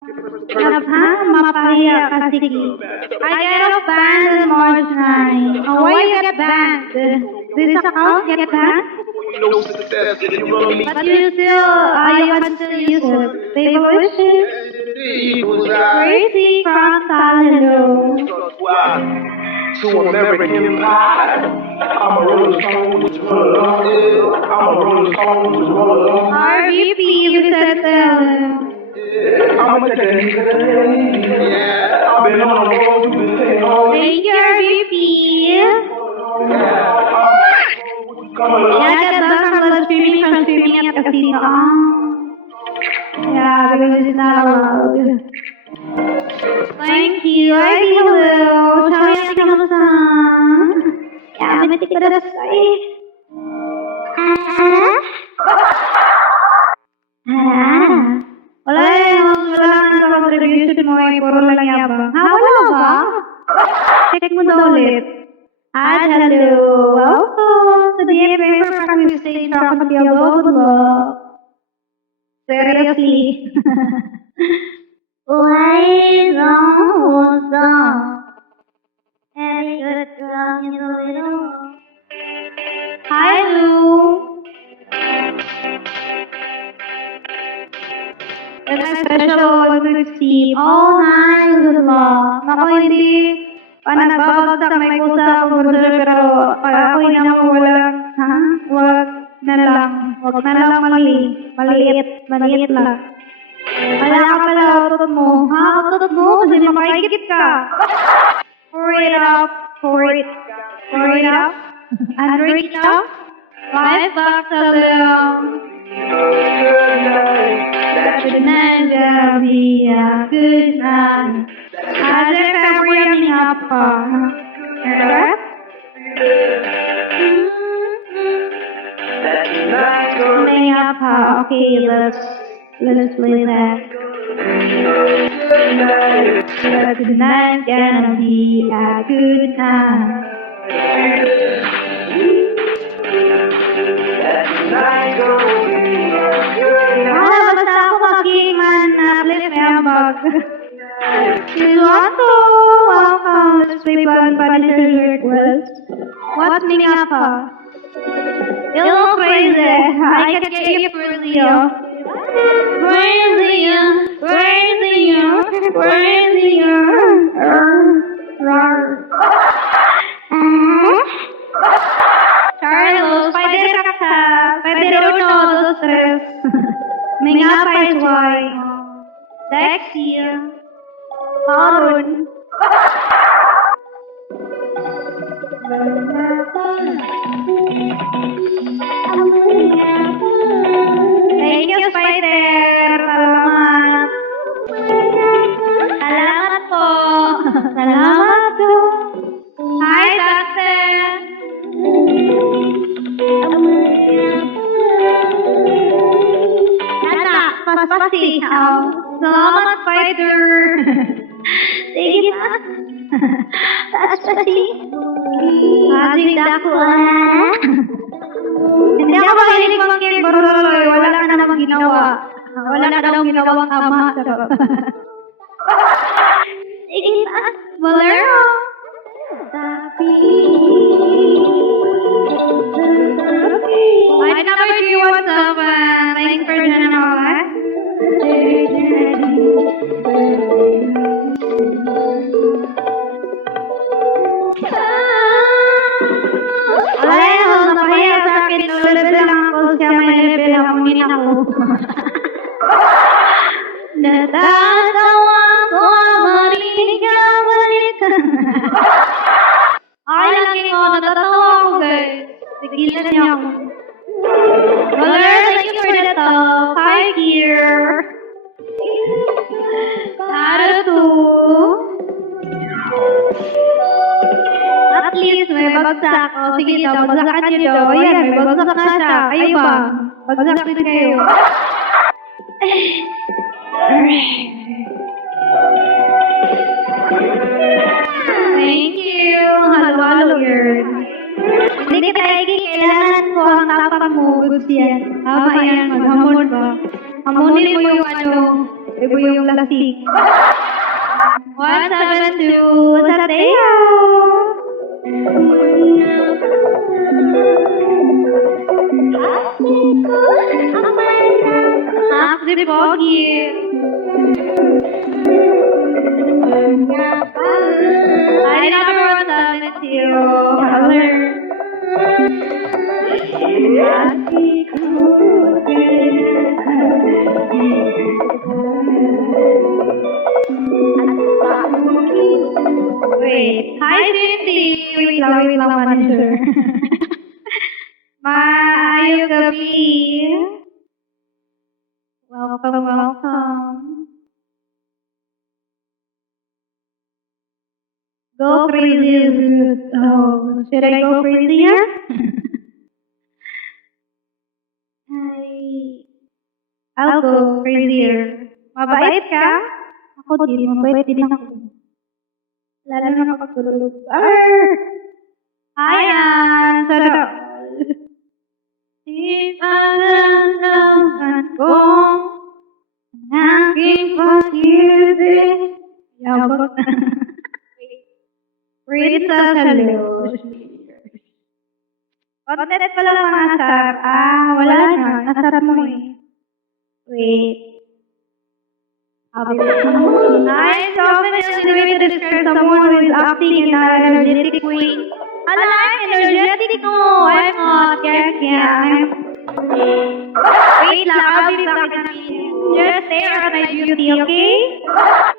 Napang mapahiya ka, sige. I get banned March 9. Oh, why you get banned? This account get banned? No success if you really But you still, you can still use it. Paper wishes? was Crazy from Hello. why to American pie. I'm a rolling stone with your mother. I'm a rolling stone with your mother. RVP, you said I'm a technical. Yeah, I've been on the road, you've been saying all week. thank you, RVP. Come Yeah, get back from streaming at casino. Yeah, because it's not allowed. Thank you. I hello. Shall we kamusta? Yeah, may tikita na tayo. Wala nang contribution mo ay puro lang yabang. Wala ba? Check mo na ulit. Hello. Welcome to the Paper Practice Stage from Piagogo. Seriously. Why don't any good drum in the little? Hi, Lou. It's a special Olympic team. Oh, hi, Lula. Naku, hindi pa nagbabagsak. May kusa akong brochure, pero pag ako'y nawawalan, wag na lang. Wag na lang maliit lang. Wala ka pala utot mo. Utot mo kasi makaikit ka. Pour it up. And reach up. 5 bucks a little. Tonight's gonna be a good night. As if everything up. Okay, let's play that. Tonight's gonna be a good night. Basta ako maging man-uplift na yung bag. Siluato! Welcome! Let's play Punisher's request. What's me up, You look crazy. I can get you crazy, Carlos, pwede rin dos, tres. May nga pa is why. Dexy. Harun. Thank you, Spider. Salamat po. Salamat po. Hi, Doctor. Paspasi. Salamat, Spider. Sige na. Paspasi. Ating dako. Hindi ako mahilig mag-Boroloy. Wala ka namang ginawa. Wala ka namang ginawang ama. Sige na. Bolero. I number 3, what's up? Thanks for joining us. Napahiya sa akin. Level lang ako. Siya may level ako. Min ako. Natatawa ko marinig ang balikan. Ay, lagi ko. Natatawa ako, guys. Tigilan niyo ako. Thank you for that 5 year. Naruto. At least may bagsak. O sige daw, bagsakan niyo daw. Ayan, may bagsak na siya. Kayo ba? Bagsak din kayo. Thank you. Halo, girl. Hindi kita kailangan ko ang tapak mo. Goods yan. Tama yan, maghamon ba? Hamunin mo yung Iba yung lasing. 172 sa Teo. Half the Pogi. I number 172. Color. Wait, hi Cindy! Wait lang, manager. Maayong gabi. Welcome. Go crazy is good. Oh, should I go crazy here? I'll go crazier. Mabait ka? Ako din, mabait din ako. Lalo na kapag tulog. Ayan! Sarap! Ipagandamhan ko ang aking pag-ibig. Yabot na. Princess, hello. Content pala mga sarap. Wala na. Nasarap mo eh. Wait. I'm so familiar to describe someone who is acting in an energetic way. I like energetic mo. I'm not. Yeah. Wait lang, I'll be back in a minute. Just stare at my beauty, okay?